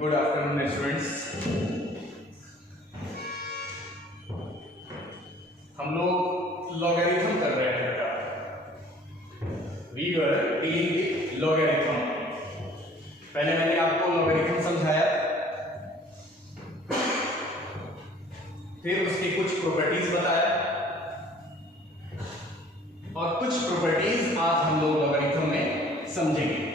Good afternoon students. हम लोग logarithm कर रहे हैं बेटा। We were dealing with logarithm. पहले मैंने आपको लॉगरिथम समझाया, फिर उसकी कुछ प्रॉपर्टीज बताया और कुछ प्रॉपर्टीज आज हम लोग लॉगरिथम में समझेंगे।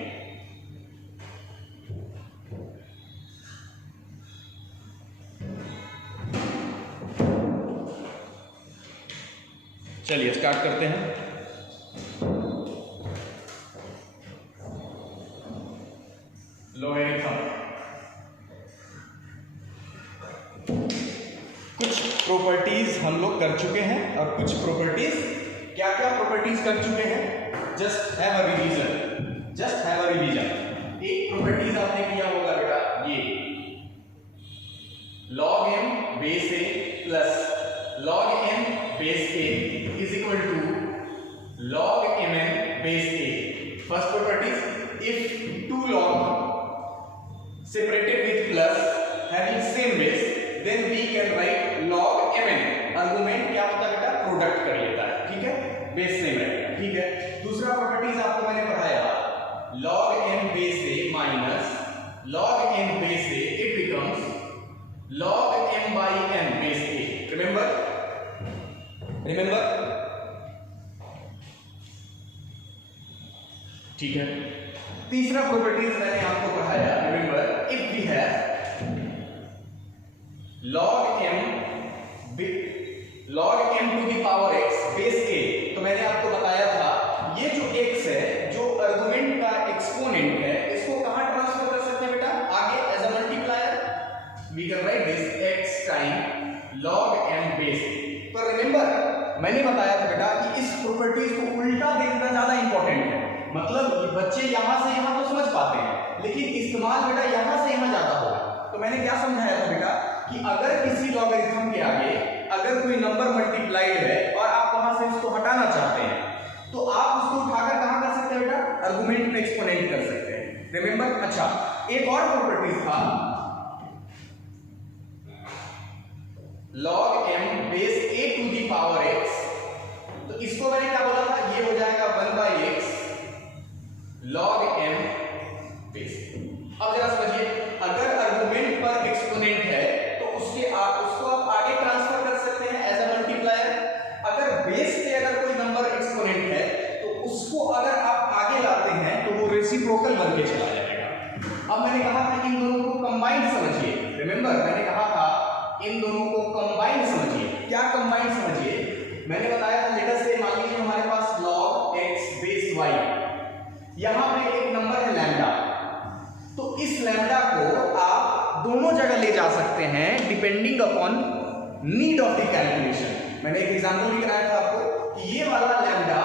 चलिए स्टार्ट करते हैं। लॉगरिथम कुछ प्रॉपर्टीज हम लोग कर चुके हैं और कुछ प्रॉपर्टीज, क्या क्या प्रॉपर्टीज कर चुके हैं, just have a revision, just have a revision. एक प्रॉपर्टीज आपने किया होगा बेटा, ये log m base a plus log m base a is equal to log mn base a. First properties, if two log separated with plus having same base, then we can write log mn. Argument क्या होता है बेटा, product कर लेता है, ठीक है, base same रहेगा, ठीक है। दूसरा प्रॉपर्टीज आपको मैंने पढ़ाया, log m base a minus log m base a, it becomes log m by n base a. Remember? ठीक है। तीसरा प्रॉपर्टीज मैंने आपको पढ़ाया, remember, if we have log m to the power x base a, तो मैंने आपको बताया था ये जो x है, जो आर्गुमेंट का एक्सपोनेंट है, इसको कहां ट्रांसफर कर सकते हैं बेटा, आगे as a multiplier. We can write this x time log m base a। पर रिमेंबर मैंने बताया था बेटा कि इस प्रॉपर्टीज को उल्टा देखना ज्यादा इंपॉर्टेंट है। मतलब बच्चे यहां से यहां तो समझ पाते हैं, लेकिन इस्तेमाल बेटा यहां से यहां ज्यादा होगा। तो मैंने क्या समझाया था बेटा कि अगर किसी लॉगरिथम के आगे अगर कोई नंबर मल्टीप्लाइड है और आप वहां से उसको हटाना चाहते हैं, तो आप उसको उठाकर कहां कर सकते हैं बेटा, आर्गुमेंट में एक्सपोनेंट कर सकते हैं। रिमेंबर? अच्छा, एक और प्रॉपर्टी था log m base a to the power x, तो इसको मैंने क्या बोला था, ये हो जाएगा 1/x log m बेस। अब जरा समझिए, अगर आर्गुमेंट पर एक्सपोनेंट है तो उसको आप आगे ट्रांसफर कर सकते हैं एज अ मल्टीप्लायर। अगर बेस पे अगर कोई नंबर एक्सपोनेंट है तो उसको अगर आप आगे लाते हैं तो वो रेसिप्रोकल बन के चला जाएगा। अब मैंने कहा था इन दोनों को कंबाइन समझिए। रिमेंबर मैंने कहा था इन दोनों को कंबाइन समझिए। क्या कंबाइन समझिए, मैंने बताया था लेटर से मान लीजिए हमारे पास log x बेस y, यहां पे एक नंबर है लैम्डा, तो इस लैम्डा को आप दोनों जगह ले जा सकते हैं depending upon need of the calculation. मैंने एक एग्जांपल भी कराया था आपको कि ये वाला लैम्डा,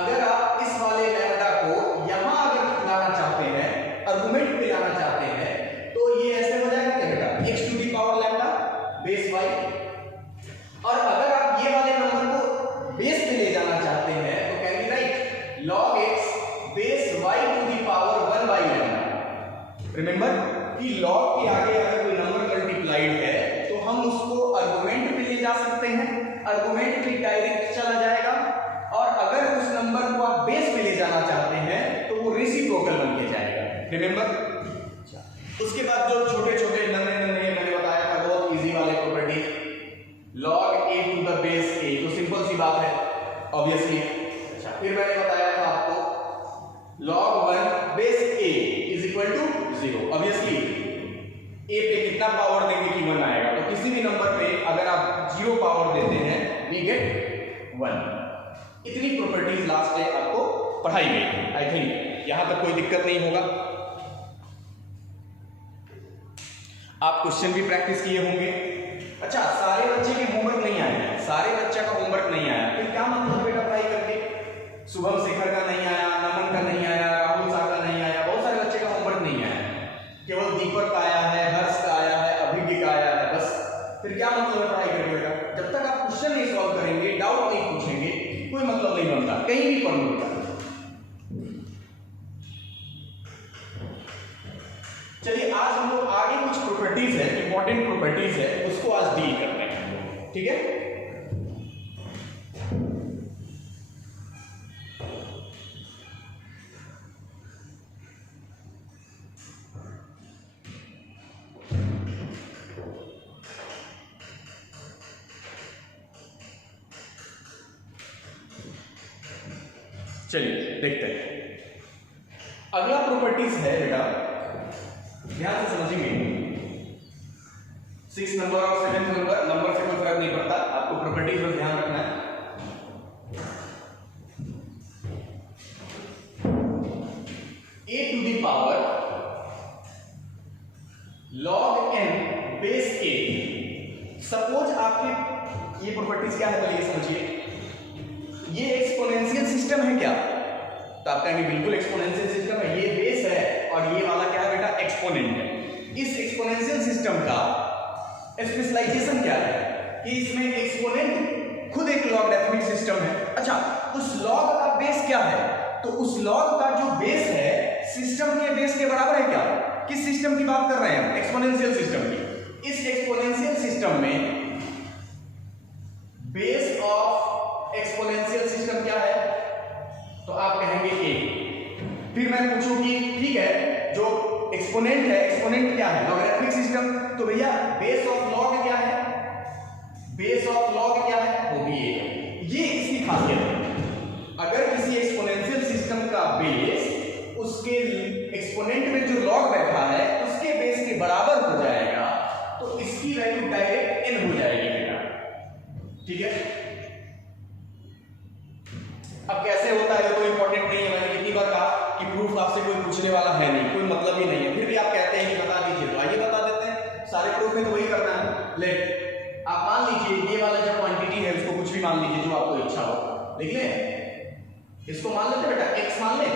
अगर आप इस वाले लैम्डा को यहां अगर लाना चाहते हैं, आर्गुमेंट पे लाना चाहते हैं, तो ये ऐसे हो जाएगा क्या बेटा, x to the power lambda base y। और अगर आप ये वाले नंबर को बेस पे ले जाना चाहते हैं तो can be write log x base y to the power 1/λ। Remember कि log के आगे अगर कोई नंबर मल्टीप्लाइड है तो हम उसको आर्गुमेंट पे ले जा सकते हैं, आर्गुमेंट पे डायरेक्ट चला जाएगा, और अगर उस नंबर को आप बेस पे ले जाना चाहते हैं तो वो रेसिप्रोकल बन के जाएगा। रिमेंबर? उसके बाद जो छोटे छोटे नन्हे मैंने बताया था बहुत इजी वाले property, log a to the base a, तो सिंपल सी बात है ऑब्वियसली। अच्छा, फिर मैंने बताया था आपको log 1 base a is equal to 0। Obviously a पे कितना पावर देंगे कि 1 आएगा, तो किसी भी नंबर पे अगर आप 0 पावर देते हैं वी गेट 1। इतनी प्रॉपर्टीज लास्ट डे आपको पढ़ाई गई। आई थिंक यहां तक कोई दिक्कत नहीं होगा। आप क्वेश्चन भी प्रैक्टिस किए होंगे। अच्छा, सारे बच्चे के होमवर्क नहीं आए हैं, सारे बच्चा का होमवर्क नहीं आया, फिर क्या मतलब बेटा पढ़ाई करके। शुभम शेखर का नहीं आया, नमन का नहीं आया, राहुल सा का नहीं आया, बहुत सारे बच्चे का होमवर्क नहीं आया, केवल दीपक का आया है, हर्ष का आया है, अभिज्ञ का आया है, बस। फिर क्या मतलब है पढ़ाई करके बेटा, जब तक आप क्वेश्चन नहीं सॉल्व करेंगे, डाउट नहीं पूछेंगे, कोई मतलब नहीं बनता, कहीं भी पढ़ लो। चलिए आज हम लोग आगे कुछ प्रॉपर्टीज है, इंपॉर्टेंट प्रॉपर्टीज है, उसको आज डील करते हैं, ठीक है। चलिए देखते हैं। अगला प्रॉपर्टीज है बेटा, ध्यान से समझेंगे। 6 नंबर और 7 नंबर से कोई फर्क नहीं पड़ता, आपको प्रॉपर्टीज पर ध्यान रखना है। a to the power log n base a। Suppose आपके ये प्रॉपर्टीज क्या है, पहले ये समझिए। ये एक्सपोनेंशियल सिस्टम है क्या? तो आप कहेंगे बिल्कुल एक्सपोनेंशियल सिस्टम है, ये बेस है और ये वाला क्या है बेटा, एक्सपोनेंट है। इस एक्सपोनेंशियल सिस्टम का स्पेशलाइजेशन क्या है कि इसमें एक्सपोनेंट खुद एक लॉगरिथमिक सिस्टम है। अच्छा, उस लॉग का बेस क्या है? तो उस लॉग का जो बेस है सिस्टम के बेस के बराबर है क्या? किस सिस्टम की बात कर रहे हैं हम? एक्सपोनेंशियल सिस्टम की। इस एक्सपोनेंशियल सिस्टम में बेस ऑफ एक्सपोनेंशियल सिस्टम क्या है? तो आप कहेंगे a। फिर मैं पूछूं कि ठीक है, जो एक्सपोनेंट है, एक्सपोनेंट क्या है? Logarithmic system. तो भैया बेस ऑफ लॉग क्या है? बेस ऑफ लॉग क्या है? वो भी a। ये इसकी खासियत है। अगर किसी एक्सपोनेंशियल सिस्टम का बेस उसके एक्सपोनेंट में जो लॉग बैठा है उसके बेस के बराबर हो जाएगा तो इसकी वैल्यू डायरेक्ट n हो जाएगी बेटा, ठीक है। अब कैसे होता है कोई इंपॉर्टेंट नहीं है, मैंने कितनी बार कहा कि प्रूफ आपसे कोई पूछने वाला है नहीं, कोई मतलब ही नहीं है, फिर भी आप कहते हैं कि बता दीजिए। तो आइए बता देते हैं, सारे प्रूफ में तो वही करना है। लेट आप मान लीजिए ये वाला जो क्वांटिटी है उसको कुछ भी मान लीजिए जो आपको इच्छा हो, लिख लें। इसको मान लेते बेटा, x मान लें,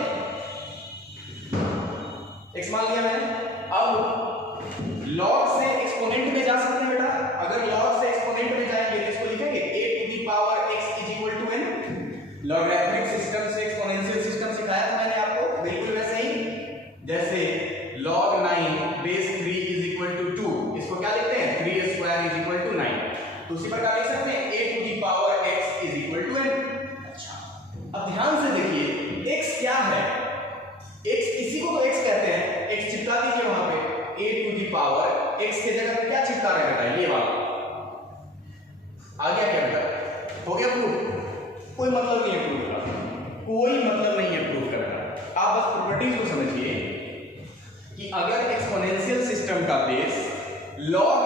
x मान लिया मैंने। अब log से एक्सपोनेंट में जा सकते हैं बेटा। अगर log से एक्सपोनेंट में जाएंगे तो इसको लिखेंगे a to the power x is equal to n। Logarithmic system से एक्सपोनेंशियल सिस्टम सिखाया था मैंने आपको, बिल्कुल वैसे ही। जैसे log 9 base 3 is equal to 2, इसको क्या लिखते हैं? 3 square is equal to 9। तो उसी प्रकार लिख सकते हैं a to the power x is equal to n। अच्छा, अब ध्यान से देखिए x क्या है? x इसी को तो x कहते हैं, x चिपका दीजिए वहां पे। a to the power x के जगह पे क्या चिपका रहे बेटा? ये वाला आ गया क्या बेटा? हो गया प्रूफ? कोई मतलब नहीं है प्रूफ का, कोई मतलब नहीं है प्रूफ का बेटा। आप बस प्रॉपर्टीज को समझिए कि अगर एक्सपोनेंशियल सिस्टम का बेस लॉग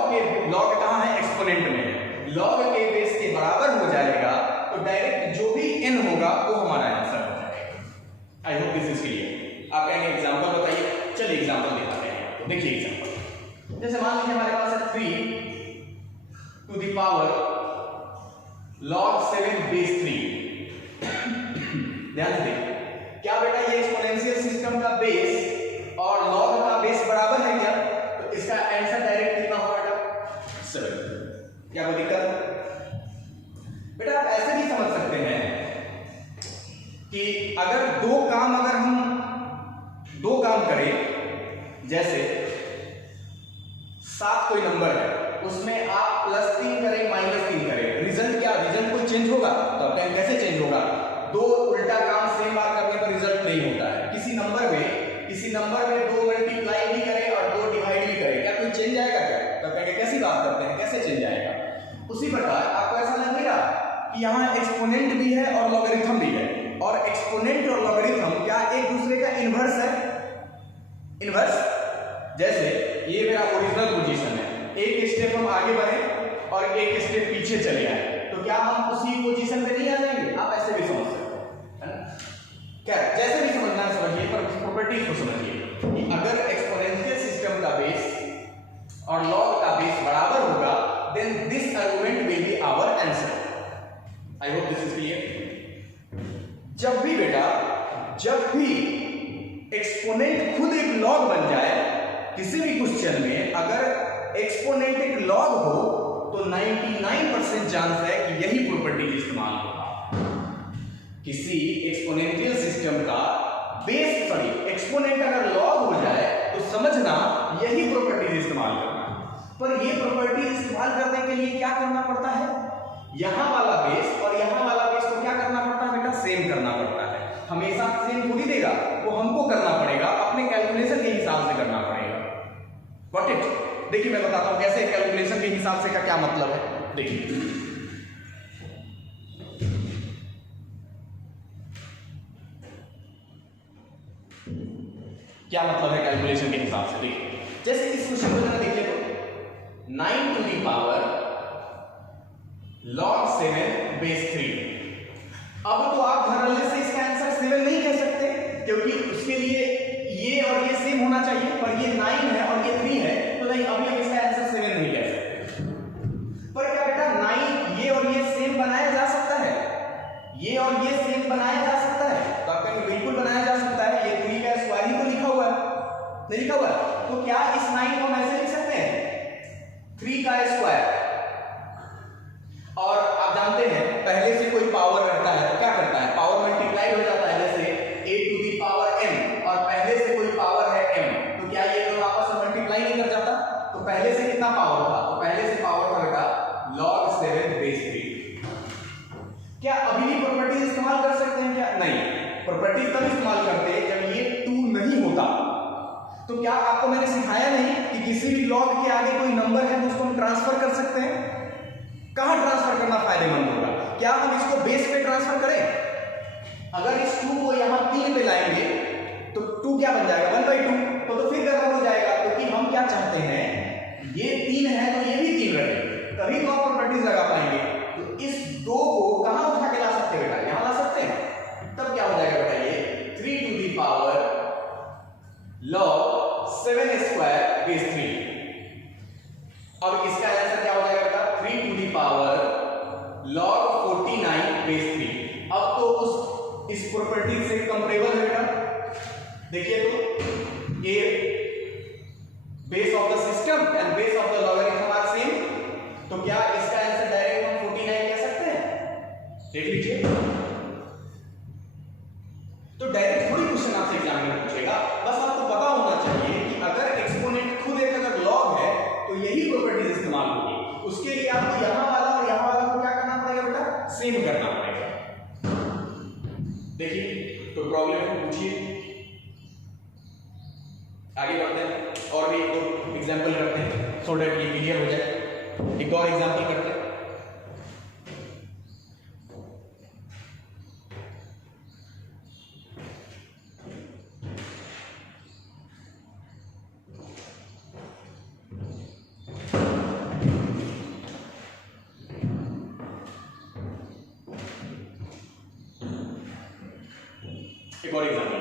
कहां है? एक्सपोनेंट में है, लॉग के बेस के बराबर हो जाएगा तो डायरेक्ट जो भी n होगा वो हमारा आंसर हो जाएगा। आई होप दिस इज क्लियर। आप कहेंगे एग्जांपल बताइए, चलिए एग्जांपल दिखाते हैं। तो देखिए एग्जांपल, जैसे मान लीजिए हमारे पास है 3 to the power log 7 base 3। ध्यान से देखिए, क्या बेटा ये एक्सपोनेंशियल सिस्टम का बेस और लॉग का बेस बराबर है क्या? तो इसका आंसर डायरेक्ट कितना होगा बेटा? 7। क्या कोई दिक्कत? बेटा आप ऐसे भी समझ सकते हैं कि अगर दो काम करें, जैसे 7 कोई नंबर है, उसमें आप +3 करें -3 करें, रिजल्ट क्या? रिजल्ट कोई चेंज होगा? तो आप कहें कैसे चेंज होगा? दो उल्टा काम सेम बार करने पर रिजल्ट नहीं होता है। किसी नंबर में 2 मल्टीप्लाई भी करें और 2 डिवाइड भी करें, क्या कोई चेंज आएगा क्या? तो कहेंगे कैसी बात करते हैं, कैसे चेंज आएगा? उसी प्रकार आपको ऐसा लगेगा कि यहाँ एक्सपोनेंट भी है और लॉगरिथम भी है, और एक्सपोनेंट और लॉगरिथम क्या एक दूसरे का इनवर्स है? इनवर्स। जैसे ये मेरा ओरिजिनल पोजीशन है, एक स्टेप हम आगे बढ़े और एक स्टेप पीछे चले आए, तो क्या हम उसी पोजीशन पे नहीं आ जाएंगे? आप ऐसे भी समझ सकते हैं, क्या जैसे भी समझना है समझिए, पर प्रॉपर्टीज को समझिए कि अगर एक्सपोनेंशियल सिस्टम का बेस और लॉग का बेस बराबर होगा then this argument will be our answer. I hope this is clear. जब भी बेटा, जब भी एक्सपोनेंट खुद एक लॉग बन जाए किसी भी क्वेश्चन में, अगर एक्सपोनेंट एक लॉग हो तो 99% चांस है कि यही प्रॉपर्टी इस्तेमाल होगा। किसी एक्सपोनेंशियल सिस्टम का बेस एक्सपोनेंट अगर लॉग हो जाए तो तो समझना यही प्रॉपर्टीज इस्तेमाल करना है। पर ये प्रॉपर्टी इस्तेमाल करने के लिए क्या करना पड़ता है, यहां वाला बेस और यहां वाला बेस को क्या करना पड़ता है बेटा, सेम करना पड़ता है। हमेशा सेम थोड़ी देगा, वो हमको करना पड़ेगा, अपने कैलकुलेशन के हिसाब से करना पड़ेगा। Got it? देखिए मैं बताता हूं कैसे कैलकुलेशन के हिसाब से का क्या मतलब है। देखिए क्या मतलब है कैलकुलेशन के हिसाब से। देखिए जैसे इस क्वेश्चन को जरा देखिए तो 9 to the power log 7 base 3। अब तो आप धड़ल्ले से इसका आंसर 7 नहीं कह सकते, क्योंकि उसके लिए ये और ये सेम होना चाहिए, पर ये 9 है और ये 3 है, तो नहीं अभी हम इसका आंसर 7 नहीं कह सकते। पर क्या बेटा 9 ये और ये सेम बनाया जा सकता है, ये और ये सेम बनाया जा सकता है, तो आप कहेंगे बिल्कुल बनाया जा सकता है, ये 3 का स्क्वायर ही तो लिखा हुआ है, नहीं लिखा हुआ है, तो क्या इस 9 को हम ऐसे लिख सकते हैं 3 का स्क्वायर। और आप जानते हैं पहले से कोई पावर रहता है तो क्या करता है, पावर मल्टीप्लाई हो जाता है, जैसे a to the power m और पहले से कोई पावर है m, तो क्या ये दोनों आपस में मल्टीप्लाई नहीं कर जाता। तो पहले से कितना पावर था, तो पहले से पावर था बेटा log 7 बेस 3। क्या अभी भी प्रॉपर्टीज इस्तेमाल कर सकते हैं क्या, नहीं, प्रॉपर्टीज तब इस्तेमाल करते हैं जब ये 2 नहीं होता। तो क्या आपको मैंने सिखाया नहीं कि किसी भी log के आगे कोई नंबर है तो उसको हम ट्रांसफर कर सकते हैं। कहां ट्रांसफर करना फायदेमंद होगा, क्या हम इसको बेस पे ट्रांसफर करें। अगर इस 2 को यहां 3 पे लाएंगे तो 2 क्या बन जाएगा 1/2, तो फिर गड़बड़ हो जाएगा, क्योंकि हम क्या चाहते हैं, ये 3 है तो ये भी 3 रहे, तभी तो आप प्रॉपर्टीज लगा पाएंगे। तो इस 2 को कहां उठा के ला सकते हैं बेटा, यहां ला सकते हैं, तब क्या हो जाएगा बेटा ये 3 to the power log 7 square base 3। अब इसका आंसर क्या हो जाएगा बेटा 3 to the power log 49 base 3। अब तो इस प्रॉपर्टी से कंपेरेबल है बेटा। देखिए तो ये base of the system and base of the logarithm are same, तो क्या इसका आंसर डायरेक्ट हम 49 कह सकते हैं, देख लीजिए। तो डायरेक्ट थोड़ी क्वेश्चन आपसे एग्जाम में पूछेगा, बस आपको पता होना चाहिए कि अगर एक्सपोनेंट खुद एक अगर log है तो यही प्रॉपर्टीज इस्तेमाल होगी। उसके लिए आपको यहां वाला और यहां वाला को क्या करना पड़ेगा बेटा, सेम करना पड़ेगा। देखिए तो प्रॉब्लम को पूछिए, आगे बढ़ते हैं और भी एक दो एग्जांपल करते हैं सो दैट ये क्लियर हो जाए। एक और एग्जांपल करते हैं। एक और एग्जांपल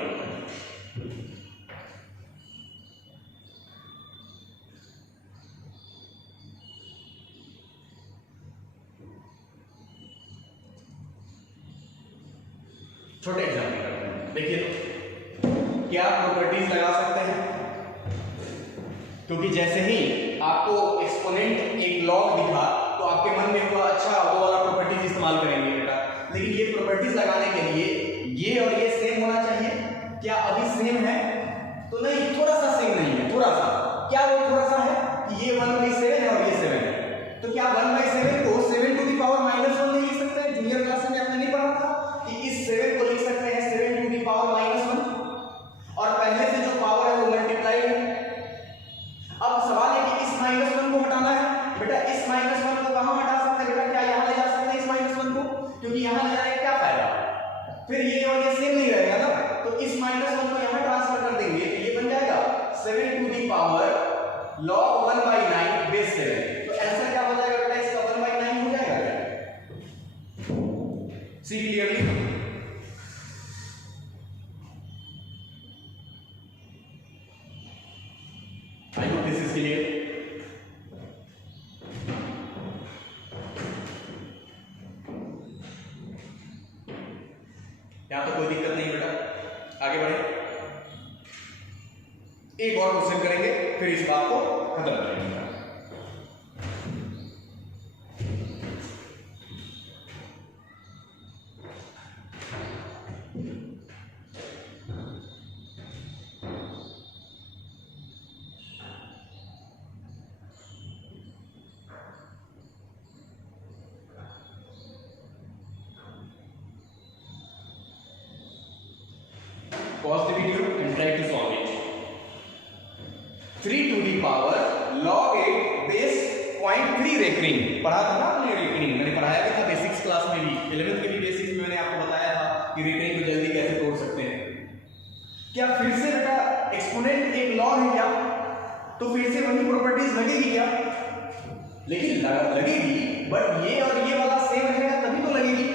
छोटे एग्जांपल करते हैं। देखिए तो क्या प्रॉपर्टीज लगा सकते हैं, क्योंकि जैसे ही आपको एक्सपोनेंट एक log दिखा तो आपके मन में हुआ अच्छा वो वाला प्रॉपर्टीज इस्तेमाल करेंगे बेटा, लेकिन ये प्रॉपर्टीज लगाने के लिए ये और ये सेम होना चाहिए। क्या अभी सेम है, तो नहीं, थोड़ा सा सेम नहीं है, थोड़ा सा। क्या वो थोड़ा सा है कि ये 1/7 है और ये 7 है, तो क्या 1/7 को 7 टू दी पावर -1 नहीं लिख सकते हैं। जूनियर क्लास में आपने नहीं पढ़ा था कि इस 7 को लिख सकते हैं 7 टू दी पावर -1, और पहले से जो पावर है वो मल्टीप्लाई है। अब सवाल है कि इस -1 को हटाना है बेटा, इस -1 को कहां हटा सकते हैं बेटा, क्या यहां ले जा सकते हैं इस -1 को, क्योंकि यहां ले जाने का क्या फायदा, फिर ये और ये सेम नहीं रहेगा ना, तो इस -1 को यहां ट्रांसफर कर देंगे तो ये बन जाएगा 7 to the power log 1/9 base 7। तो आंसर क्या हो जाएगा बेटा, इसका 1/9 हो जाएगा। See clearly, I hope this is clear. यहां तो कोई दिक्कत नहीं बेटा, आगे बढ़े। एक और क्वेश्चन करेंगे फिर इस बात को खत्म करेंगे। pause the video and try to solve it. 3 to the power log 8 base 0.3 recurring पढ़ा था ना आपने। रेकरिंग मैंने पढ़ाया भी था बेसिक्स क्लास में भी, 11th के भी बेसिक्स में मैंने आपको बताया था कि रेकरिंग को जल्दी कैसे तोड़ सकते हैं। क्या फिर से बेटा एक्सपोनेंट एक लॉग है क्या? तो फिर से वही प्रॉपर्टीज लगेगी क्या? लेकिन लगेगी, बट ये और ये वाला सेम रहेगा तभी तो लगेगी।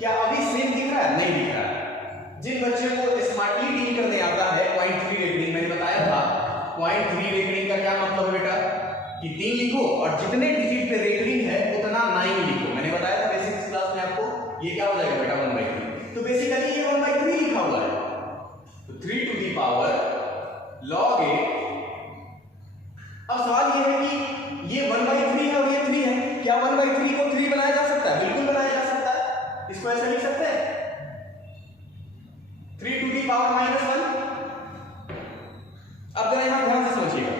क्या अभी सेम दिख रहा है? नहीं दिख रहा है। जिन बच्चे को स्मार्टली डील करने आता है 0.3 रेकरिंग, मैंने बताया था 0.3 रेकरिंग का क्या मतलब है बेटा कि 3 लिखो और जितने डिजिट पे रेकरिंग है उतना 9 लिखो। मैंने बताया था बेसिक्स क्लास में आपको, ये क्या हो जाएगा बेटा 1/3। तो बेसिकली ये 1/3 लिखा हुआ है। तो 3 to the power log 8। अब सवाल ये है कि ये 1/3 है और ये 3 है, क्या 1/3 को 3 बनाया जा सकता है? बिल्कुल बनाया जा सकता है। इसको ऐसे लिख सकते हैं 3 to the power -1। अब जरा यहां ध्यान से समझिएगा,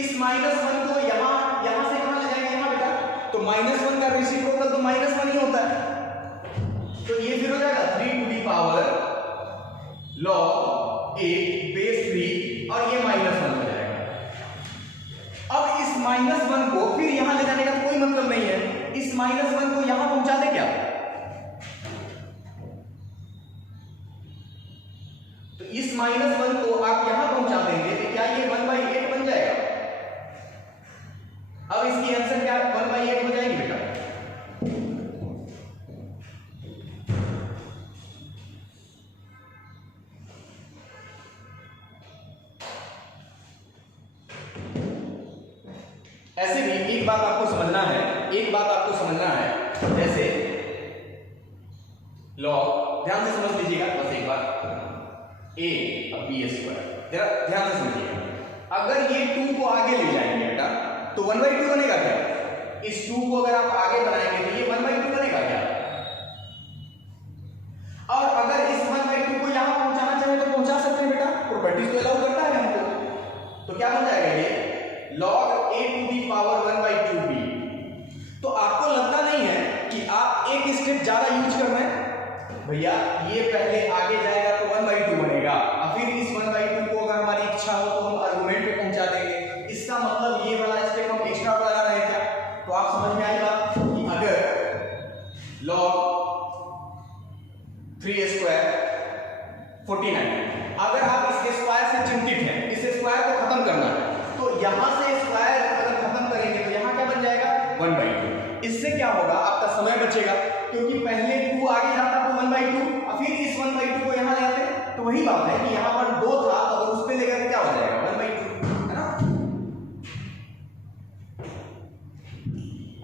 इस -1 को यहां से कहां ले जाएंगे? यहां बेटा, तो -1 का रेसिप्रोकल तो -1 ही होता है। तो ये फिर हो जाएगा 3 to the power log 8 base 3 और ये -1 हो जाएगा। अब इस -1 को फिर यहां ले जाने का कोई मतलब नहीं है। इस -1 को यहां पहुंचा दे क्या? तो इस -1 को आप यहां पहुंचा देंगे तो क्या ये 1/8 बन जाएगा? अब इसकी आंसर क्या 1/8 हो जाएगी बेटा? ऐसे भी एक बात आपको समझना है, जैसे लॉग, ध्यान से समझ लीजिएगा बस एक बार, a अब b², जरा ध्यान से समझिएगा। अगर ये 2 को आगे ले जाएंगे बेटा तो 1/2 बनेगा क्या? इस 2 को अगर आप आगे बनाएंगे तो ये 1/2 बनेगा क्या? और अगर इस 1/2 को यहां पहुंचाना चाहे तो पहुंचा सकते हैं बेटा, प्रॉपर्टीज तो अलाउ करता है हमको। तो क्या बन जाएगा ये log a to the power 1/2b। तो आपको लगता नहीं है कि आप एक स्टेप ज्यादा यूज कर रहे हैं भैया, ये पहले आगे जाएगा तो 1/2 बनेगा और फिर इस 1/2 को अगर हमारी इच्छा हो तो हम आर्गुमेंट पे पहुंचा देंगे। इसका मतलब ये वाला स्टेप हम एक्स्ट्रा लगा रहे हैं क्या? तो आप समझ में आई बात कि अगर log 3² 49, अगर आप इसके स्क्वायर से चिंतित हैं, इस स्क्वायर को खत्म करना है, तो यहां से स्क्वायर अगर खत्म करेंगे तो यहां क्या बन जाएगा 1/2। इससे क्या होगा? आपका समय बचेगा, क्योंकि पहले 2 आगे जाता तो 1/2 और फिर इस 1/2 को यहां ले आते। तो वही बात है कि यहां पर 2 था, अगर उस पे लेकर क्या हो जाएगा 1/2, है ना?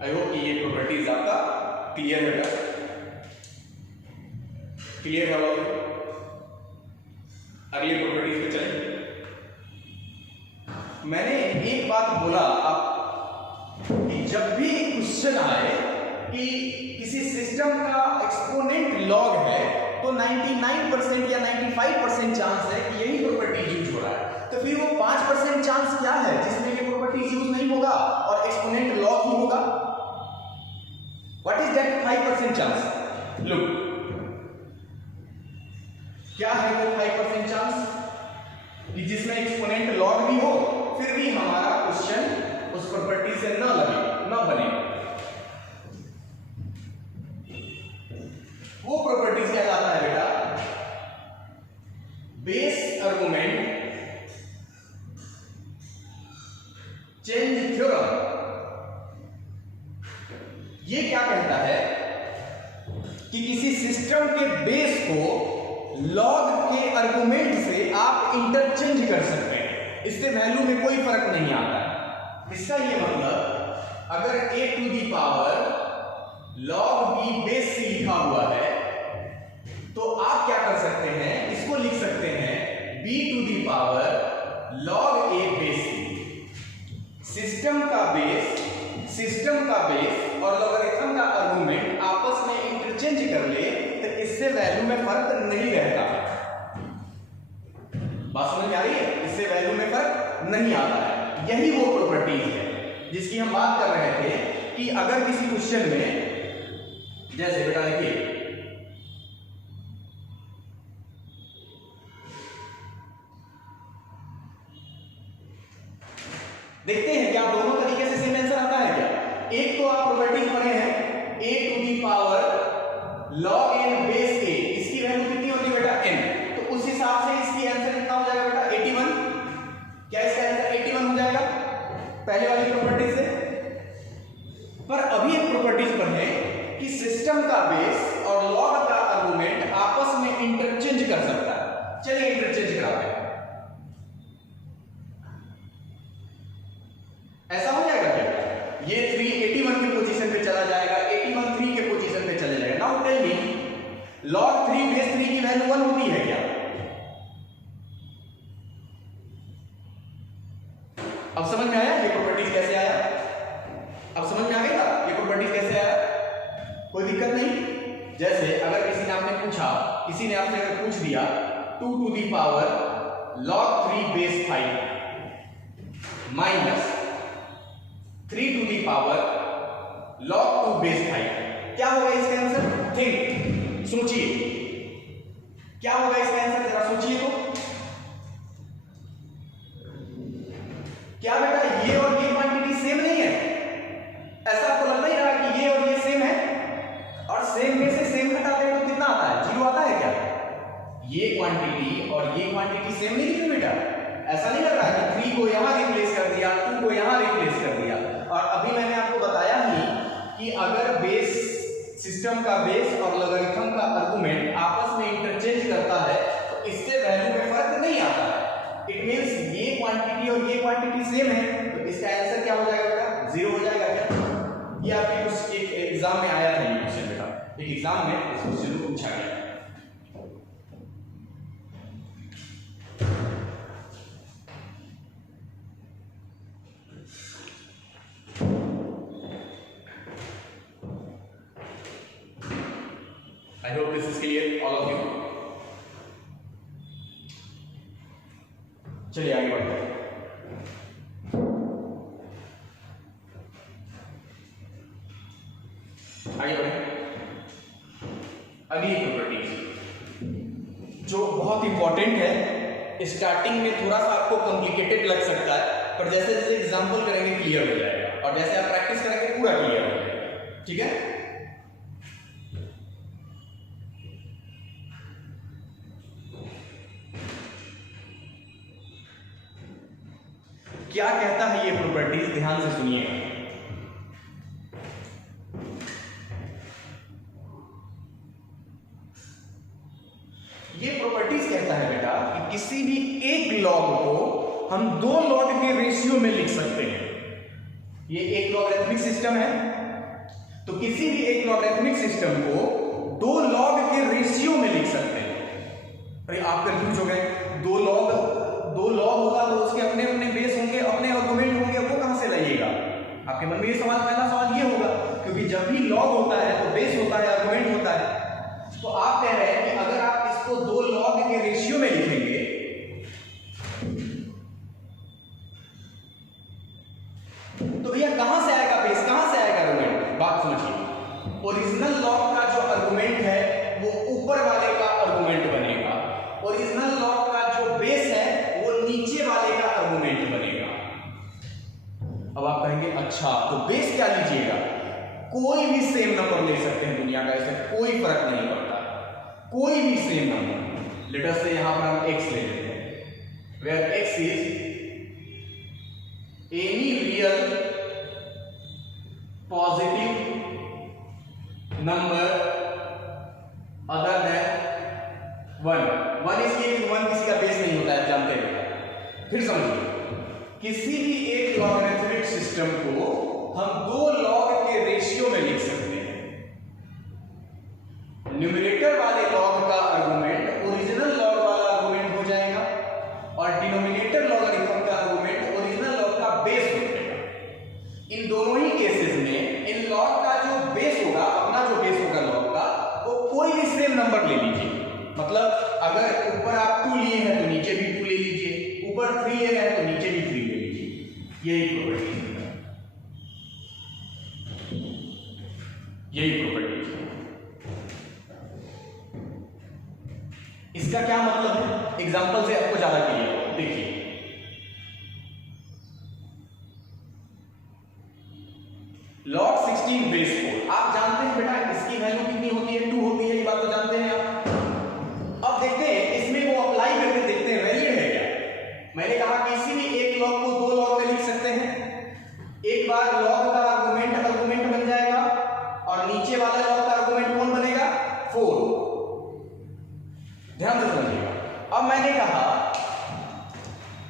आई होप कि ये प्रॉपर्टीज आपका क्लियर है बेटा, क्लियर है। अगली प्रॉपर्टीज पे चलें। मैंने एक बात बोला आप कि जब भी क्वेश्चन आए कि किसी सिस्टम का एक्सपोनेंट लॉग है तो 99% या 95% चांस है कि यही प्रॉपर्टी यूज हो रहा है। तो फिर वो 5% चांस क्या है जिसमें ये प्रॉपर्टी यूज नहीं होगा और एक्सपोनेंट लॉग ही होगा? What is that 5% chance? Look, क्या है वो 5% चांस कि जिसमें एक्सपोनेंट लॉग भी हो फिर भी हमारा क्वेश्चन उस प्रॉपर्टी से न बने। वो प्रॉपर्टी क्या कहलाता है बेटा? Base argument change theorem. ये क्या कहता है कि किसी सिस्टम के बेस को लॉग के आर्गुमेंट से आप इंटरचेंज कर सकते हैं, इससे वैल्यू में कोई फर्क नहीं आता है। इसका ये मतलब अगर a to the power log b base c लिखा हुआ है तो आप क्या कर सकते हैं, इसको लिख सकते हैं b to the power log a base c। System का बेस और लॉगरिथम का आर्गुमेंट आपस में इंटरचेंज कर ले तो इससे वैल्यू में फर्क नहीं रहता। बात समझ में आ रही है? इससे वैल्यू में फर्क नहीं आता है। यही वो प्रॉपर्टीज है जिसकी हम बात कर रहे थे कि अगर किसी क्वेश्चन में, जैसे बेटा देखिए देखते हैं क्या दोनों तरीके से सेम आंसर आता है क्या। एक तो आप प्रॉपर्टीज पढ़े हैं a to the power log n base a, इसकी वैल्यू कितनी होती है बेटा n, तो उस हिसाब से इसकी आंसर कितना हो जाएगा बेटा 81। क्या इसका आंसर 81 हो जाएगा पहले वाली प्रॉपर्टी से। पर अभी एक प्रॉपर्टीज पढ़े कि सिस्टम का बेस और लॉग का आर्गुमेंट आपस में इंटरचेंज कर सकता है। चलिए इंटरचेंज कराते हैं। ऐसा हो जाएगा क्या, ये 3 81 की पोजीशन पे चला जाएगा, 81 3 के पोजीशन पे चले जाएगा। Now tell me log 3 base 3 की वैल्यू 1 होती है क्या। अब समझ में आया ये प्रॉपर्टीज कैसे आया, अब समझ में आ गया ये प्रॉपर्टीज कैसे आया, कोई दिक्कत नहीं। जैसे अगर किसी ने आपने पूछा, किसी ने आपने अगर पूछ दिया 2 to the power log 3 base 5 minus 3 to the power log 2 base 5, क्या होगा इसका आंसर। थिंक, सोचिए क्या होगा इसका आंसर, जरा सोचिए तो। क्या बेटा ये और ये क्वांटिटी सेम नहीं है, ऐसा आपको लग नहीं रहा कि ये और ये सेम है, और सेम में से सेम घटाते हैं तो कितना आता है, 0 आता है क्या। ये क्वांटिटी और ये क्वांटिटी सेम नहीं है बेटा, ऐसा नहीं लग रहा कि 3 को यहां रिप्लेस कर दिया, 2 को यहां रिप्लेस कर दिया। और अभी मैंने आपको बताया ही कि अगर बेस सिस्टम का बेस और लॉगरिथम का आर्गुमेंट आपस में इंटरचेंज करता है तो इससे वैल्यू में फर्क नहीं आता है। इट मींस ये क्वांटिटी और ये क्वांटिटी सेम है, तो इसका आंसर क्या हो जाएगा बेटा 0 हो जाएगा क्या। ये आपके कुछ एक एग्जाम में आया था ये क्वेश्चन बेटा, एक एग्जाम में इस क्वेश्चन को पूछा गया। I hope this is clear all of you. चलिए आगे बढ़ते हैं। आगे बढ़े अगली प्रॉपर्टी जो बहुत इंपॉर्टेंट है, स्टार्टिंग में थोड़ा सा आपको कॉम्प्लिकेटेड लग सकता है, पर जैसे जैसे एग्जांपल करेंगे क्लियर हो जाएगा, और जैसे आप प्रैक्टिस करेंगे पूरा क्लियर हो जाएगा। ठीक है, क्या कहता है ये प्रॉपर्टीज, ध्यान से सुनिएगा। ये प्रॉपर्टीज कहता है बेटा कि किसी भी एक लॉग को हम 2 लॉग के रेशियो में लिख सकते हैं। ये एक लॉगरिथमिक सिस्टम है, तो किसी भी एक लॉगरिथमिक सिस्टम को 2 लॉग के रेशियो में लिख सकते हैं। अरे आप कंफ्यूज हो गए, 2 लॉग होगा तो उसके अपने अपने बेस होंगे, अपने आर्गुमेंट होंगे, वो कहां से लाइएगा। आपके मन में ये सवाल, पहला सवाल ये होगा, क्योंकि जब भी लॉग होता है तो बेस होता है, आर्गुमेंट होता है। तो आप कह रहे हैं कि अगर आप इसको 2 लॉग के रेशियो में लिखेंगे तो भैया कहां से आएगा बेस, कहां से आएगा आर्गुमेंट। बात समझिए, ओरिजिनल लॉग का जो आर्गुमेंट है वो ऊपर वाले का आर्गुमेंट बनेगा, ओरिजिनल लॉग का जो बेस है वो नीचे वाले का आर्गुमेंट बनेगा। अब आप कहेंगे अच्छा तो बेस क्या लीजिएगा, कोई भी सेम नंबर ले सकते हैं दुनिया का, इससे कोई फर्क नहीं पड़ता, कोई भी सेम नंबर। लेट अस से यहां पर हम x ले लेते हैं, where x is any real positive number other than 1 इसलिए कि 1 किसी का बेस नहीं होता है, जानते हैं। फिर समझिए, किसी भी एक लॉगरिथमिक सिस्टम को हम 2 लॉग के रेशियो में लिख सकते हैं। न्यूमरेटर वाले लॉग का आर्गुमेंट ओरिजिनल लॉग वाला आर्गुमेंट हो जाएगा, और डिनोमिनेटर लॉगरिथम का आर्गुमेंट ओरिजिनल लॉग का बेस हो जाएगा। इन दोनों ही केसेस में इन लॉग का जो बेस होगा, अपना जो बेस होगा लॉग का, वो कोई भी सेम नंबर ले लीजिए। मतलब अगर ऊपर आप 2 लिए हैं तो नीचे भी 2 ले लीजिए, ऊपर 3 ले रहे हैं तो नीचे भी 3 ले लीजिए। यही प्रॉपर्टी है, यही प्रॉपर्टी है। इसका क्या मतलब है, एग्जांपल से आपको ज्यादा क्लियर हो। देखिए मैंने कहा किसी भी एक लॉग को दो लॉग में लिख सकते हैं। एक बार लॉग का आर्गुमेंट बन जाएगा और नीचे वाला लॉग का आर्गुमेंट कौन बनेगा? 4। ध्यान से समझिएगा। अब मैंने कहा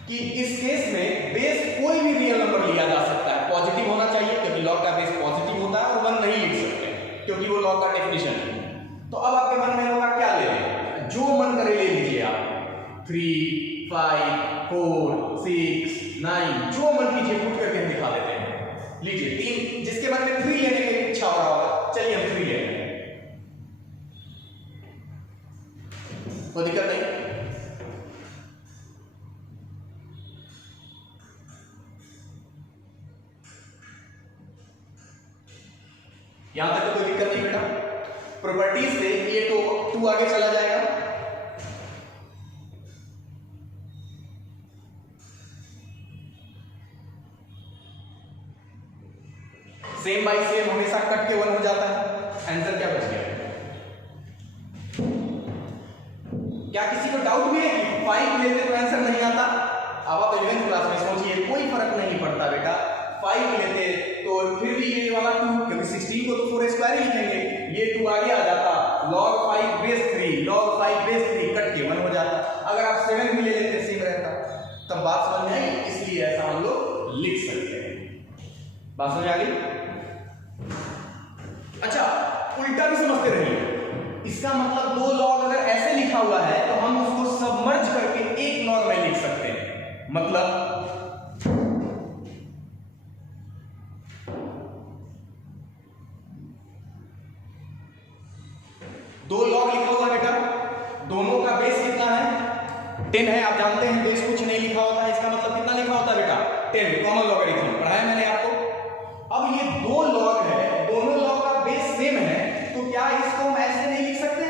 कि इस केस में बेस कोई भी रियल नंबर लिया जा सकता है, पॉजिटिव होना चाहिए क्योंकि लॉग का बेस पॉजिटिव होता है, और 1 नहीं लिख सकते क्योंकि वो लॉग का डेफिनेशन है। तो अब आपके मन में होगा क्या ले लें, जो मन करे ले लीजिए आप, 3, 5, 4, 6, 9, जो मन कीजिए पुट करके हम दिखा देते हैं। लीजिए 3, जिसके मन में 3 लेने की इच्छा हो रहा होगा, चलिए हम 3 ले लें, कोई दिक्कत नहीं। यहां तक तो कोई दिक्कत नहीं बेटा। प्रॉपर्टीज से ये तो 2 आगे चला जाएगा, सेम बाई सेम हमेशा कट के 1 हो जाता है। आंसर क्या बच गया? क्या किसी को डाउट भी है कि 5 लेते तो आंसर नहीं आता? अब आप 11th क्लास में सोचिए, कोई फर्क नहीं पड़ता बेटा, 5 लेते तो फिर भी ये वाला 2, क्योंकि 16 को तो 4 स्क्वायर ही लिखेंगे, ये 2 आगे आ जाता, log 5 base 3, log 5 base 3 cut के 1 हो जाता। अगर आप 7 भी ले लेते सेम रहता। तब बात समझ में आई, इसलिए ऐसा हम लोग लिख सकते हैं। बात समझ आ गई? अच्छा, उल्टा भी समझते रहिए। इसका मतलब 2 लॉग अगर ऐसे लिखा हुआ है तो हम उसको सबमर्ज करके 1 लॉग में लिख सकते हैं। मतलब 2 लॉग लिखा हुआ बेटा, दोनों का बेस कितना है? 10 है। आप जानते हैं बेस कुछ नहीं लिखा होता है, इसका मतलब कितना लिखा होता है बेटा? 10, कॉमन लॉगरिथम पढ़ाया मैंने आपको। अब ये 2 लॉग है, दोनों लॉग का बेस सेम है, तो क्या इसको हम ऐसे नहीं लिख सकते?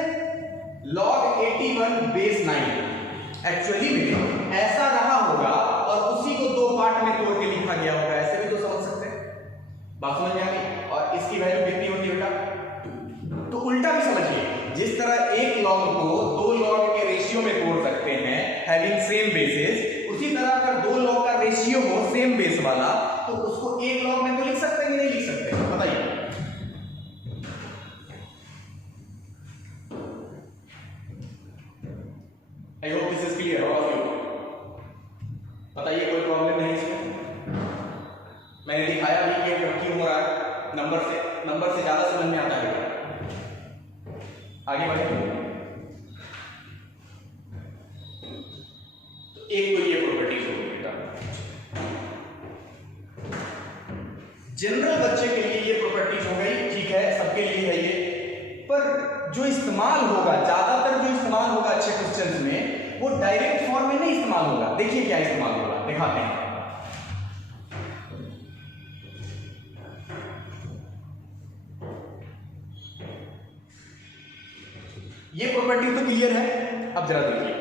log 81 बेस 9 एक्चुअली में ऐसा रहा होगा और उसी को 2 पार्ट में तोड़ के लिखा गया होगा, ऐसे भी तो समझ सकते हैं। बात समझ में आ गई? और इसकी वैल्यू कितनी होती है बेटा? तो उल्टा भी समझिए, जिस तरह एक लॉग को 2 लॉग के रेशियो में तोड़ सकते हैं हैविंग सेम बेसिस, उसी तरह अगर 2 लॉग का रेशियो हो सेम बेस वाला तो उसको 1 लॉग में तो लिख सकते हैं कि नहीं लिख सकते? बताइए। आई hope this is clear all of you. बताइए, कोई प्रॉब्लम नहीं इसमें? मैंने दिखाया भी कि क्यों हो रहा है, नंबर से ज्यादा समझ में आता है। आगे बढ़े तो एक तो ये प्रॉपर्टीज होगी बेटा, जनरल बच्चे के लिए ये प्रॉपर्टीज हो गई, ठीक है, सबके लिए है ये। पर जो इस्तेमाल होगा, ज्यादातर जो इस्तेमाल होगा अच्छे क्वेश्चंस में, वो डायरेक्ट फॉर्म में नहीं इस्तेमाल होगा। देखिए क्या इस्तेमाल होगा, दिखाते हैं। ये प्रॉपर्टी तो क्लियर है। अब जरा देखिए,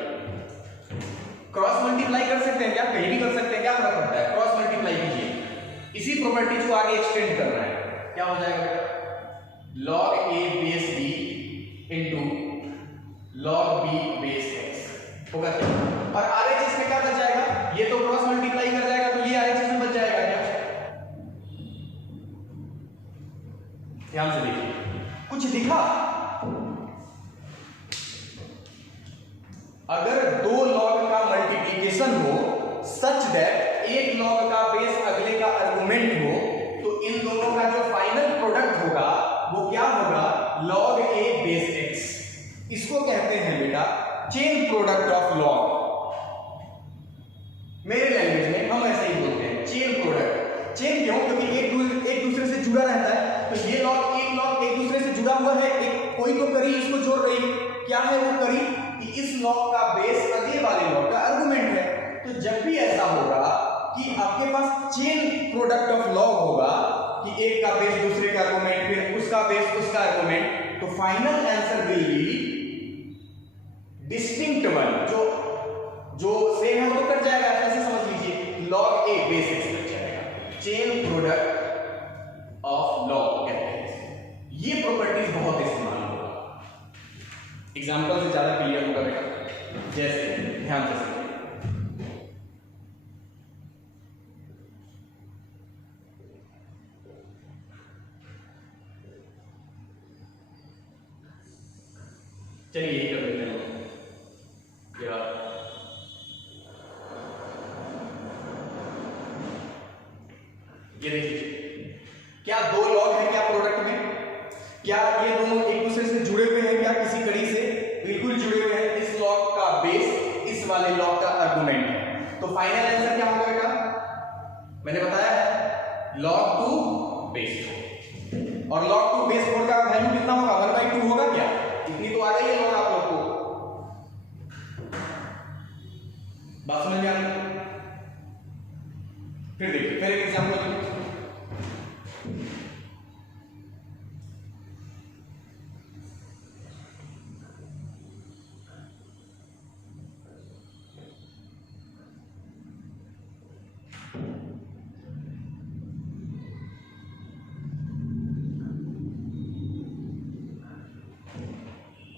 क्रॉस मल्टीप्लाई कर सकते हैं क्या? कहीं भी कर सकते हैं, क्या फर्क पड़ता है? क्रॉस मल्टीप्लाई कीजिए, इसी प्रॉपर्टी को आगे एक्सटेंड कर रहा है, क्या हो जाएगा बेटा? log a base b into log b base x होगा क्या? और RHS में क्या बच जाएगा? ये तो क्रॉस मल्टीप्लाई कर जाएगा तो ये RHS में बच जाएगा क्या? ध्यान से देखिए, कुछ दिखा? अगर 2 लॉग का मल्टीप्लिकेशन हो सच दैट एक लॉग का बेस अगले का आर्गुमेंट हो, तो इन दोनों का जो फाइनल प्रोडक्ट होगा वो क्या होगा? log a base x। इसको कहते हैं बेटा चेन प्रोडक्ट ऑफ लॉग। मेरे लैंग्वेज में हम ऐसे ही बोलते हैं, चेन प्रोडक्ट। चेन क्यों? क्योंकि एक दूसरे से जुड़ा रहता है। तो ये लॉग एक दूसरे से जुड़ा हुआ है, एक कोई तो करी इसको जोड़ रही, क्या है वो करी? कि इस लॉग का बेस अगले वाले लॉग का आर्गुमेंट है। तो जब भी ऐसा होगा कि आपके पास चेन प्रोडक्ट ऑफ लॉग होगा कि एक का बेस दूसरे का आर्गुमेंट, फिर उसका बेस उसका आर्गुमेंट, तो final answer will be distinct one. जो सेम है वो तो कट जाएगा, ऐसे समझ लीजिए, log a base x cut जाएगा। चेन प्रोडक्ट ऑफ लॉग कहते हैं। ये प्रॉपर्टीज बहुत इस्तेमाल होगा, एग्जांपल से ज्यादा क्लियर होगा बेटा। जैसे ध्यान से चलिए यही कर लेते हैं या ये देखिए, क्या दो लॉग है क्या प्रोडक्ट में? क्या ये दोनों एक दूसरे से जुड़े हुए हैं क्या? किसी कड़ी से बिल्कुल जुड़े हुए हैं। इस लॉग का बेस इस वाले लॉग का आर्गुमेंट है। तो फाइनल आंसर क्या होगा बेटा? मैंने बताया है log 2 बेस 4 और log 2 बेस 4 का वैल्यू कितना होगा? 1/2 होगा क्या? इतनी तो आ गई है लॉग आप लोग को। बात समझ में आ रही? फिर देखिए, फिर एक एग्जांपल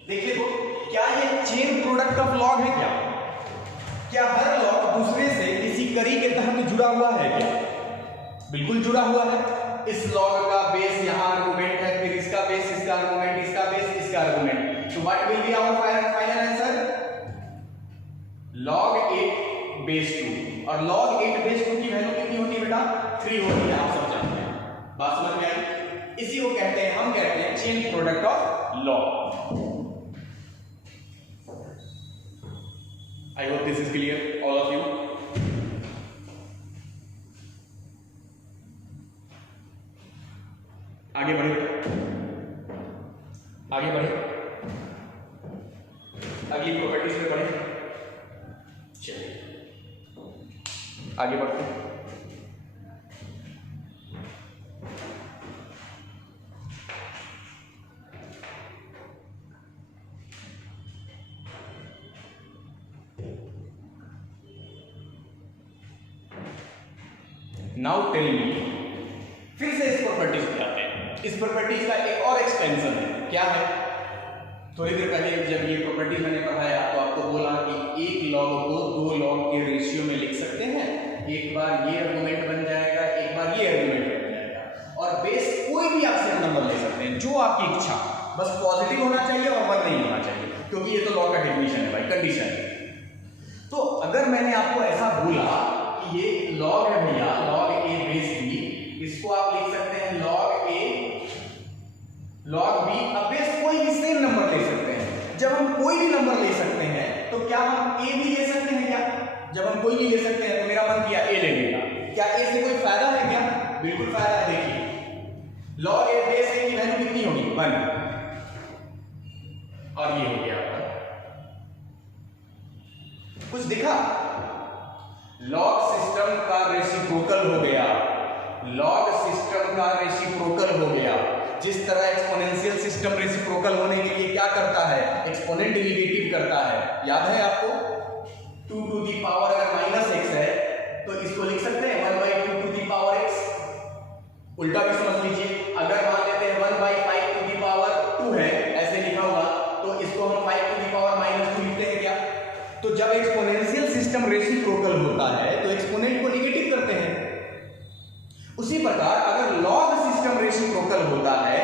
देखिए, तो क्या ये चेन प्रोडक्ट ऑफ लॉग है क्या? क्या हर लॉग दूसरे से किसी कड़ी के तहत जुड़ा हुआ है क्या? बिल्कुल जुड़ा हुआ है। इस लॉग का बेस यहां आर्गुमेंट है, फिर इसका बेस इसका आर्गुमेंट, इसका बेस इसका आर्गुमेंट। तो what will be our final answer? log 8 base 2 और log 8 बेस 2 की वैल्यू कितनी होती है बेटा? 3 होती है। आप सब जानते हैं। बात समझ में आई? इसी को कहते हैं, हम कहते हैं chain product of log. I hope this is clear, all of you. आगे बढ़े, आगे बढ़े, अगली प्रॉपर्टीज में बढ़े। चलिए आगे बढ़ते हैं। नाउ टेल मी, फिर से इस प्रॉपर्टीज पे आते हैं। इस प्रॉपर्टीज का एक और एक्सटेंशन है। क्या है? थोड़ी देर पहले जब ये प्रॉपर्टी मैंने पढ़ाया तो आपको बोला कि एक लॉग को दो लॉग के रेशियो में लिख सकते हैं। एक बार ये आर्गुमेंट बन जाएगा, एक बार ये आर्गुमेंट बन जाएगा, और बेस कोई भी आप सेम नंबर ले सकते हैं, जो आपकी इच्छा, बस पॉजिटिव होना चाहिए और 1 नहीं होना चाहिए, क्योंकि ये तो लॉग का डेफिनेशन है भाई, कंडीशन है। तो अगर मैंने आपको ऐसा बोला कि ये लॉग है भैया, log a बेस b, इसको आप लिख सकते हैं log a log b। अब बेस कोई भी सेम नंबर ले सकते हैं। जब हम कोई भी नंबर ले सकते हैं तो क्या हम a भी ले सकते हैं क्या? जब हम कोई भी ले सकते हैं तो मेरा मन किया a लेने का। क्या a से कोई फायदा है क्या? बिल्कुल फायदा है। देखिए log a बेस a की वैल्यू कितनी होगी? 1, और ये हो गया 1। कुछ दिखा? लॉग सिस्टम का रेसिप्रोकल हो गया, लॉग सिस्टम का रेसिप्रोकल हो गया। जिस तरह एक्सपोनेंशियल सिस्टम रेसिप्रोकल होने के लिए क्या करता है? एक्सपोनेंट डिलीगेटिव करता है। याद है आपको? 2 टू दी पावर अगर -x है तो इसको लिख सकते हैं 1/2 टू दी पावर x। उल्टा भी समझ लीजिए, अगर मान लेते हैं 1/5 टू दी पावर 2 है, ऐसे लिखा होगा, तो इसको हम 5 टू दी पावर -2 लिखते हैं क्या? तो जब एक्सपोनेंशियल सिस्टम रेसिप्रोकल होता है तो एक्सपोनेंट को नेगेटिव करते हैं। उसी प्रकार अगर लॉग सिस्टम रेसिप्रोकल होता है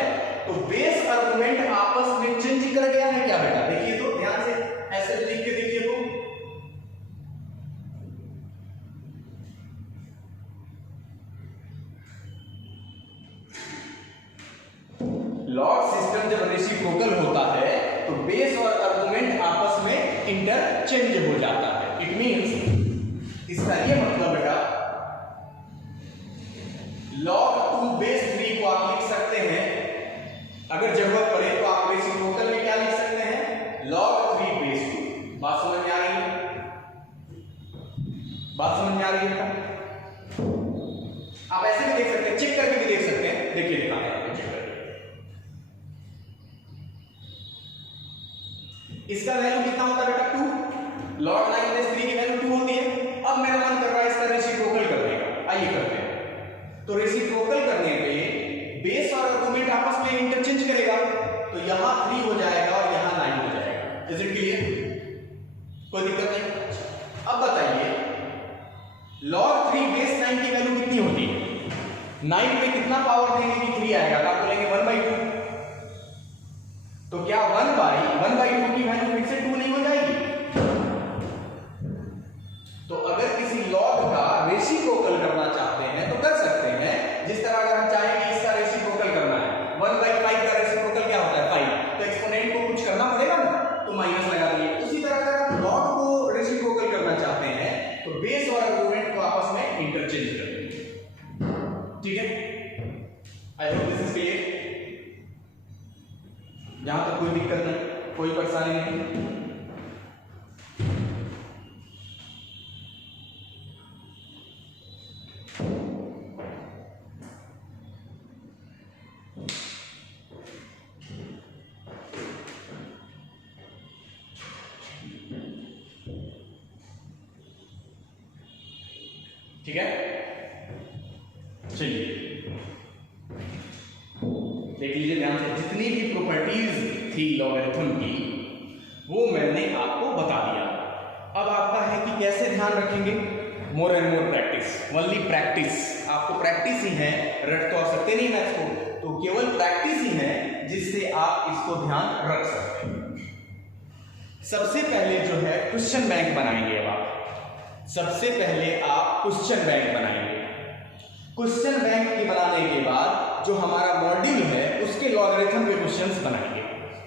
तो बेस आर्गुमेंट आपस में चेंज कर गया है क्या बेटा? देखिए तो ध्यान से ऐसे लिख के देखिए तो लॉग सिस्टम जब रेसिप्रोकल होता है तो बेस और आर्गुमेंट आपस में इंटरचेंज हो जाता है। इट मींस, इसका ये मतलब बेटा log 2 बेस 3 को आप लिख सकते हैं, अगर जरूरत पड़े तो आप रेसिप्रोकल में क्या लिख सकते हैं? log 3 base 2। बात समझ में आ रही है? बात समझ में आ रही है? आप ऐसे भी देख सकते हैं, चेक करके भी देख सकते हैं। देखिए दिखाते हैं आपको चेक करके। इसका वैल्यू कितना होता है बेटा? 2। log 9 प्लस 3 की वैल्यू 2 होती है। अब मेरा मन कर रहा है इसका रेसिप्रोकल करने का। आइए करते हैं। तो रेसिप्रोकल करने पे बेस और आर्गुमेंट आपस में इंटरचेंज करेगा, तो यहां 3 हो जाएगा और यहां 9 हो जाएगा। Is it clear? कोई दिक्कत नहीं। अब बताइए log 3 बेस 9 की वैल्यू कितनी होती है? 9 पे कितना पावर देंगे कि 3 आएगा? आप बोलेंगे 1/2। तो क्या 1/2 की वैल्यू फिर से 2 नहीं हो जाएगी? तो अगर किसी लॉग का रेसिप्रोकल करना चाहते हैं तो कर सकते हैं। जिस तरह अगर हम चाहेंगे इसका रेसिप्रोकल करना है, 1/5 का रेसिप्रोकल क्या होता है 5, तो एक्सपोनेंट को कुछ करना पड़ेगा ना, तो माइनस लगा दिए। उसी तरह अगर हम लॉग को रेसिप्रोकल करना चाहते हैं तो बेस और आर्गुमेंट को आपस में इंटरचेंज कर देंगे। ठीक है, आई होप दिस इज क्लियर। यहां तक कोई दिक्कत नहीं, कोई परेशानी नहीं। ठीक है, चलिए देख लीजिए ध्यान से। जितनी भी प्रॉपर्टीज थी लॉगरिथम की वो मैंने आपको बता दिया। अब आपका है कि कैसे ध्यान रखेंगे। More and more practice, only practice. आपको प्रैक्टिस ही है, रट तो आ सकते नहीं मैथ्स को, तो केवल प्रैक्टिस ही है जिससे आप इसको ध्यान रख सकते हैं। सबसे पहले जो है क्वेश्चन बैंक बनाएंगे। अब आप सबसे पहले आप क्वेश्चन बैंक बनाएंगे। क्वेश्चन बैंक के बनाने के बाद जो हमारा मॉड्यूल है उसके लॉगरिथम के क्वेश्चंस बनाएंगे।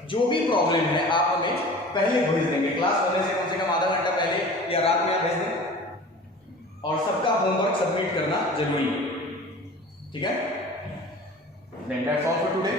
जो भी प्रॉब्लम है आप हमें पहले भेज देंगे, क्लास होने से कम आधा घंटा पहले या रात में आप भेज दें। और सबका होमवर्क सबमिट करना जरूरी है। ठीक है, then that's all for today.